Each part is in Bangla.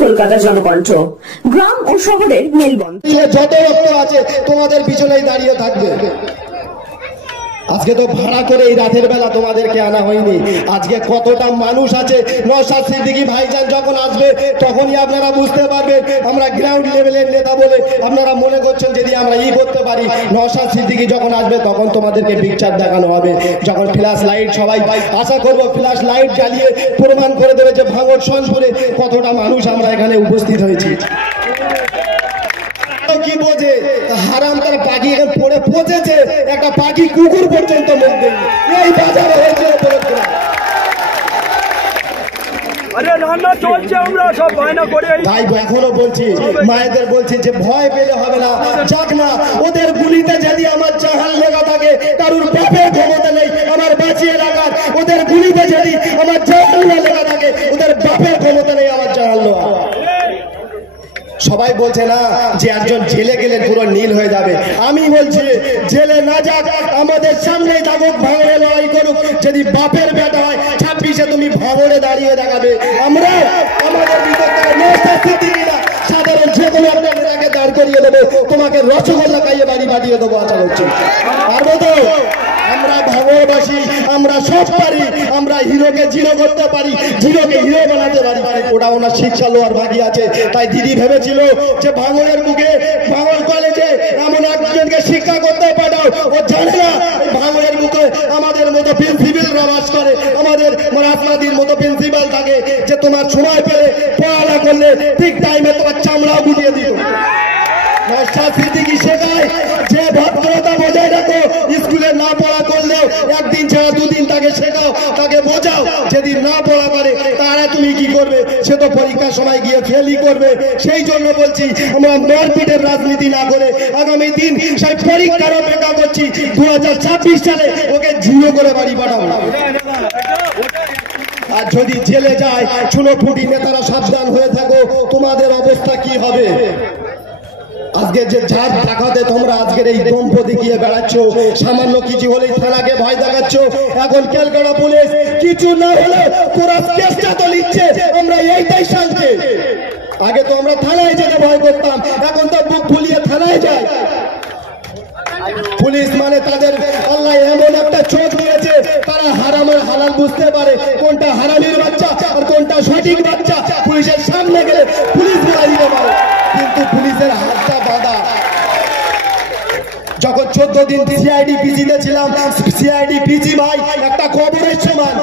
কলকাতা জনকণ্ঠ গ্রাম ও শহরের মেলবন্ধন। যত রক্ত আছে তোমাদের পিছনেই দাঁড়িয়ে থাকবে। আজকে তো ভাড়া করে এই রাতের বেলা তোমাদেরকে আনা হয়নি। আজকে কতটা মানুষ আছে। নওশাদ সিদ্দিকী ভাইজান যখন আসবে তখনই আপনারা বুঝতে পারবেন আমরা গ্রাউন্ড লেভেলের নেতা বলে আপনারা মনে করছেন যদি আমরা করতে পারি। নওশাদ সিদ্দিকী যখন আসবে তখন তোমাদেরকে পিকচার দেখানো হবে। যখন ফ্ল্যাশ লাইট, সবাই আশা করবো ফ্ল্যাশ লাইট জ্বালিয়ে প্রমাণ করে দেবে যে ভাঙড় সনপুরে কতটা মানুষ আমরা এখানে উপস্থিত হয়েছি। কি বোঝে হারাম তার পাখি এখানে পড়ে পচেছে, একটা পাখি কুকুর পর্যন্ত মুখ দেয় এই বাজারে হয়েছে। তাই এখনো বলছি মায়েদের বলছি যে ভয় পেলে হবে না, যাক না ওদের গুলিতে যদি আমার জাহান লেগা থাকে কারুর বাপের ক্ষমতা নেই আমার বাঁচিয়ে রাখার। ওদের গুলিতে যদি আমার জাহান লেগা থাকে ওদের বাপের ক্ষমতা নেই আমার জাহান লোয়া। সবাই বলছে না যে একজন জেলে গেলে পুরো নীল হয়ে যাবে। আমি বলছি জেলে না যাক, আমাদের সামনেই থাকুক, ভাঙড়ে লড়াই করুক। যদি বাপের বেটা হয় 26-এ তুমি ভাঙড়ে দাঁড়িয়ে দেখাবে। আমরা আমাদের সাধারণ যে কোনো আপনাকে দাঁড় করিয়ে দেবো, তোমাকে রসগোল্লা খাইয়ে বাড়ি পাঠিয়ে দেবো। আশা করছি পারবো তো? আমরা ভাঙড়বাসী, আমরা সব পারি। আমরা হিরোকে জিরো করতে পারি, জিরোকে হিরো বানাতে পারি। ওটা ওনার শিক্ষা লোয়ার বাকি আছে। তাই দিদি ভেবেছিল যে ভাঙড়ের বুকে ভাঙড় কলেজে এমন একজনকে শিক্ষা করতে পাঠাও। ও জানে না ভাঙড়ের বুকে আমাদের মতো প্রিন্সিপালরা বাস করে, আমাদের মহাত্মাদির মতো প্রিন্সিপাল থাকে যে তোমার সময় পেলে পড়ালা করলে ঠিক টাইমে তোমার চামড়াও বুঝিয়ে দিত। নওশাদ সিদ্দিকী শেখায় যে ভদ্রতা বজায় রাখো, স্কুলে না পড়া করলেও একদিন ছাড়া দুদিন তাকে শেখাও, তাকে বোঝাও। যেদিন না পড়া করে তারা তুমি কি করবে? সে তো পরীক্ষার সময় গিয়ে ফেলই করবে। সেই জন্য বলছি আমরা মারপিটের রাজনীতি না করে আগামী দিন সেই পরীক্ষার অপেক্ষা করছি। 2026 সালে ওকে জিরো করে বাড়ি পাঠাবো। আর যদি জেলে যায় চুনোপুটি নেতারা সাবধান হয়ে থাকো, তোমাদের অবস্থা কি হবে? আজকে যে ঝাড় দেখাতে তোমরা আজকের এই দম্প দেখিয়ে বেড়াচ্ছ, সামান্য কিছু হলেই থানাকে ভয় দেখাচ্ছ। এখন ক্যালকাটা পুলিশ কিছু না হলে পুরো কেসটা তো নিচ্ছে। আমরা এইটাই শান্তি। আগে তো আমরা থানায় যেতে ভয় করতাম, এখন তো বুক ফুলিয়ে থানায় যায়। পুলিশ মানে তাদের আল্লাহ এমন একটা চোখ দিয়েছে, তারা হারাম আর হালাল বুঝতে পারে, কোনটা হারামির বাচ্চা আর কোনটা সঠিক বাচ্চা। পুলিশের সামনে গেলে পুলিশ বলে দিতে পারে, কিন্তু পুলিশের হাতটা বাঁধা। যখন 14 দিন সিআইডি পিজিতে ছিলাম, সিআইডি পিজি ভাই একটা খবরের সমান,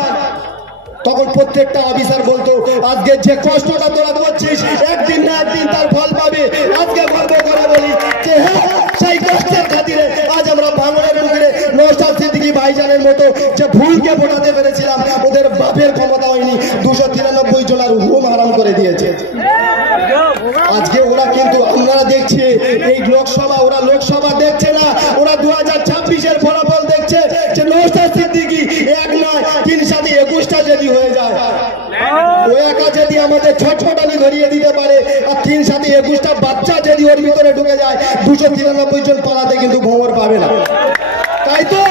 তখন প্রত্যেকটা অফিসার বলতো আজকে যে কষ্টটা তোরা করছিস একদিন না একদিন তার ফল পাবে। আজকে গর্ব করে বলি যে হ্যাঁ, সেই কষ্টের খাতিরে আজ আমরা ভাঙড়ের বুকে নওশাদ সিদ্দিকী ভাইজানের মতো যে ভুলকে ফোটাতে পেরেছিলাম, ওদের বাপের ক্ষমতা হয়নি। 293 জনের হুকুম হারাম করে দিয়েছে। আজকে ওরা কিন্তু আপনারা দেখছে এই লোকসভা, ওরা লোকসভা দেখছে না, ওরা 2026-এর ফলাফল দেখছে যে নওশাদ সিদ্দিকী এক নয় 3 সাথে 21টা যদি হয়ে যায়, ও একা যদি আমাদের ছটফটানি ধরিয়ে দিতে পারে আর 3 সাথে 21টা বাচ্চা যদি ওর ভিতরে ঢুকে যায়, 293 জন পালাতে কিন্তু খবর পাবে না। তাই তো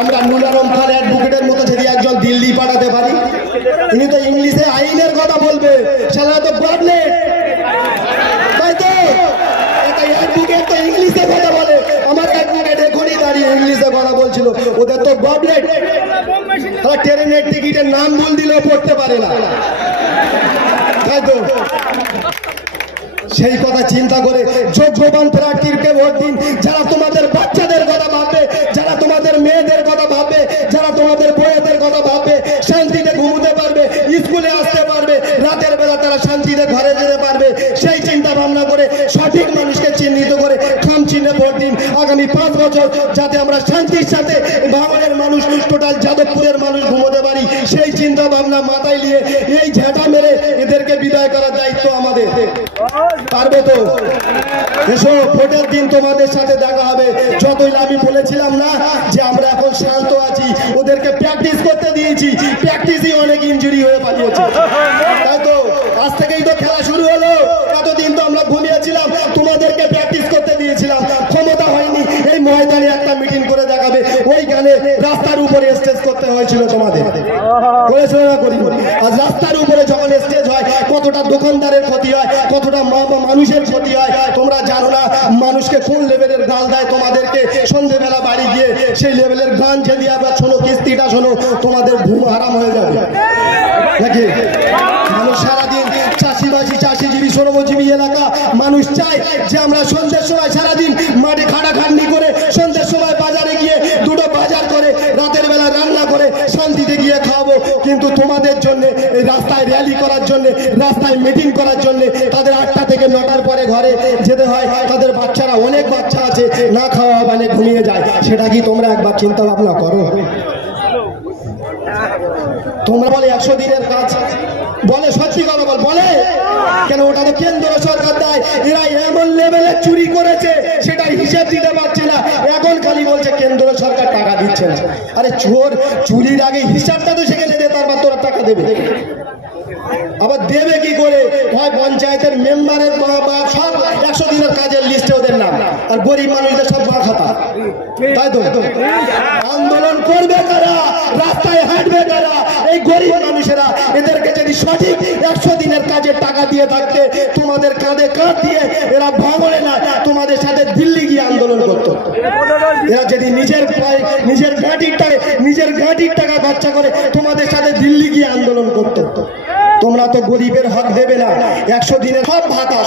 আমরা নুলারম খান অ্যাডভোকেটের মতো যদি একজন দিল্লি পাঠাতে পারি, তিনি তো ইংলিশে আইনের কথা বলবে, সারা তো গভর্নমেন্ট। তাই তো একটা অ্যাডভোকেট তো ইংলিশে কথা বলে, আমার অ্যাডভোকেট এখনই দাঁড়িয়ে ইংলিশে কথা বলছিল। ওদের তো গভর্নমেন্ট, তারা ট্রেনের টিকিটের নাম ভুল দিলেও পড়তে পারে না। তাই তো সেই কথা চিন্তা করে যোগ্যবান প্রার্থীকে ভোট দিন, যারা তোমাদের বাচ্চাদের কথা ভাববে, যারা তোমাদের মেয়েদের কথা ভাববে, যারা তোমাদের বইয়েদের কথা ভাববে, শান্তিতে ঘুমোতে পারবে, স্কুলে আসতে পারবে, রাতের বেলা তারা শান্তিতে ঘরে যেতে পারবে। সেই চিন্তা ভাবনা করে সঠিক মানুষকে চিহ্নিত করে খাম চিহ্নে ভোট দিন। আগামী 5 বছর যাতে আমরা শান্তির সাথে ভাঙড়ের মানুষ, টোটাল যাদবপুরের মানুষ ঘুমোতে পারি, সেই চিন্তা ভাবনা মাথায় নিয়ে এই ঝাঁটা মেরে এদেরকে বিদায় করার দায়িত্ব আমাদের। পারবে তো? এসো, ভোটের দিন তোমাদের সাথে দেখা হবে। যতই আমি বলেছিলাম না যে আমরা এখন শান্ত আছি, ওদেরকে প্র্যাকটিস করতে দিয়েছি, প্র্যাকটিসই অনেক ইনজুরি হয়ে পালিয়েছে। তাই তো আজ থেকেই তো খেলা শুরু হলো। এতদিন ওইখানে একটা মিটিং করে দেখাবে, ওইখানে রাস্তার উপরে স্টেজ করতে হয়েছিল তোমাদের, করেছিল না করি? আর রাস্তার উপরে যখন স্টেজ হয় কতটা দোকানদারের ক্ষতি হয়, কতটা মানুষের ক্ষতি হয় তোমরা জানো না। মানুষকে কোন লেভেলের গাল দেয় তোমাদেরকে, সন্ধ্যেবেলা বাড়ি গিয়ে সেই লেভেলের গান যদি আবার শোনো, কিস্তিটা শোনো, তোমাদের ঘুম হারাম হয়ে যাবে নাকি? মানুষ সারাদিন চাষিজীবী শ্রমজীবী এলাকা মানুষ চায় যে আমরা সন্ধ্যের সময় সারাদিন মাঠে খাটাখাটনি করে সন্ধ্যের সময় বাজারে গিয়ে দুটো বাজার করে রাতের বেলা রান্না করে শান্তিতে গিয়ে খাওয়াবো, কিন্তু তোমাদের জন্য এই রাস্তায় র্যালি করার জন্য, রাস্তায় মিটিং করার জন্য তাদের 8টা থেকে 9টার পরে ঘরে যেতে হয়। তাদের বাচ্চারা, অনেক বাচ্চা আছে না খাওয়া মানে ঘুমিয়ে যায়। সেটা কি তোমরা একবার চিন্তা ভাবনা করো? তোমরা বলে 100 দিনের কাজ, বলে সত্যি কথা বলে কেন? ওটা তো কেন্দ্র সরকার দেয়। এরা এমন লেভেলে চুরি করেছে সেটার হিসাব দিতে পারছে না, এখন খালি বলছে কেন্দ্র সরকার টাকা দিচ্ছে না। আরে চোর চুরির আগে হিসাবটা তো সেখানে দে, তারপর তোরা টাকা দেবে। আবার দেবে কি করে? হয় পঞ্চায়েতের মেম্বারের সব 100 দিনের কাজের লিস্টে ওদের নাম, আর গরিব মানুষদের সব মা খাতা, তাই তো? আন্দোলন করবে কারা, রাস্তায় হাঁটবে কারা? এই গরিব মানুষেরা। এদেরকে যদি সঠিক 100 দিনের কাজের টাকা দিয়ে থাকতে, তোমাদের কাঁধে কাঁধ দিয়ে এরা ভাঙলে না তোমাদের সাথে দিল্লি গিয়ে আন্দোলন করতো। এরা যদি নিজের ঘাঁটির টাকা খরচা করে তোমাদের সাথে দিল্লি গিয়ে আন্দোলন করতো। তোমরা তো গরিবের হক দেবে না। 100 দিনের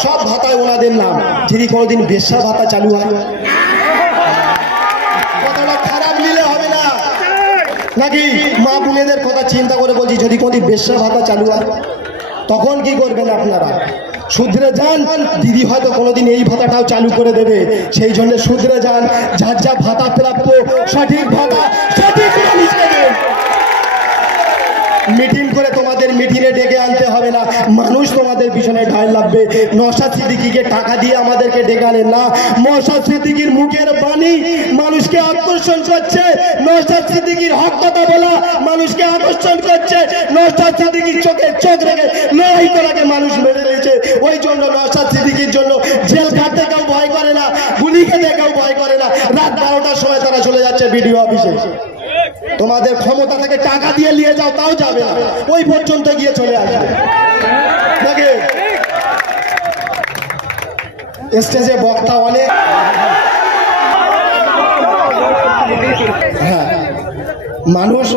সব ভাতায় ওনাদের নাম। যদি কোনোদিন বেশ্যা ভাতা চালু হয়, কতটা খারাপ নিলে হবে না নাকি? মা বোনেদের কথা চিন্তা করে বলছি, যদি কোনোদিন বেশ্যা ভাতা চালু হয় তখন কি করবেন আপনারা? শুধরে যান, দিদি হয়তো কোনোদিন এই ভাতাটাও চালু করে দেবে, সেই জন্য শুধরে যান। যার যা ভাতা প্রাপ্য, সঠিক ভাতা সঠিক মানুষকে দেন। মিটিং করে তোমাদের মিটিংয়ে ডেকে আনতে হবে না, মানুষ তোমাদের পিছনে ঢাল লাগবে। নওশাদ সিদ্দিকীকে টাকা দিয়ে আমাদেরকে ডেকে আনেন না। নওশাদ সিদ্দিকীর মুখের বাণী মানুষকে আকর্ষণ করছে, নওশাদ সিদ্দিকীর হক কথা বলা মানুষকে আকর্ষণ করছে, নওশাদ সিদ্দিকীর চোখে চোখ রেখে লড়াই করাকে মানুষ মেনে নিয়েছে। ওই জন্য নওশাদ সিদ্দিকীর জন্য জেল খাটতে কেউ ভয় করে না, গুলি খেতে কেউ ভয় করে না। রাত 12টার সময় তারা চলে যাচ্ছে বিডিও অফিসে। তোমাদের ক্ষমতা থেকে টাকা দিয়ে নিয়ে যাও, তাও যাবে না, ওই পর্যন্ত গিয়ে চলে আসবে। স্টেজে বক্তা অনেক, হ্যাঁ, মানুষ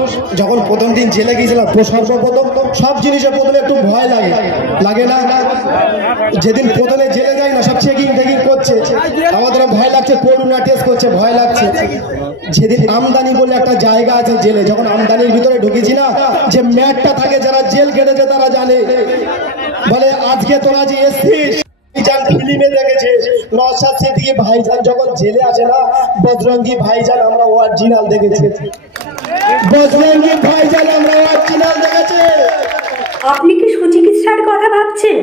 যখন প্রথম দিন জেলে গিয়েছিলাম, সর্বপ্রথম সব জিনিসে প্রথমে একটু ভয় লাগে না? যেদিন প্রথমে জেলে যাই না, সব চেকিং করছে, আমাদের ভয় লাগছে, করোনা টেস্ট করছে, ভয় লাগছে। যেদিন আমদানি বলে একটা জায়গা আছে জেলে, যখন আমদানির ভিতরে ঢুকেছি না, যে ম্যাটটা থাকে, যারা জেল কেটেছে তারা জানে, বলে আজকে তোরা যে এসছিস ফিল্মে দেখেছে নওশাদ সিদ্দিকী ভাইজান যখন জেলে আছে না, বজরঙ্গী ভাইজান আমরা অরিজিনাল দেখেছি, বজরঙ্গী ভাইজান আমরা অরিজিনাল দেখেছি। আপনি কি সুচিকিৎসার কথা ভাবছেন?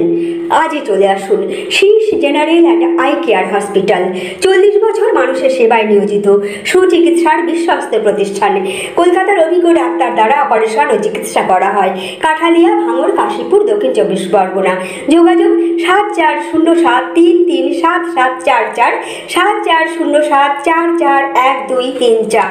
আজই চলে আসুন শীর্ষ general and eye care hospital. 40 বছর মানুষের সেবায় নিয়োজিত সুচিকিৎসার বিশ্বস্ত প্রতিষ্ঠান। কলকাতার অভিজ্ঞ ডাক্তার দ্বারা অপারেশন ও চিকিৎসা করা হয়। কাঠালিয়া, ভাঙড়, কাশীপুর, দক্ষিণ 24 পরগনা। যোগাযোগ 7407337744, 7407441234।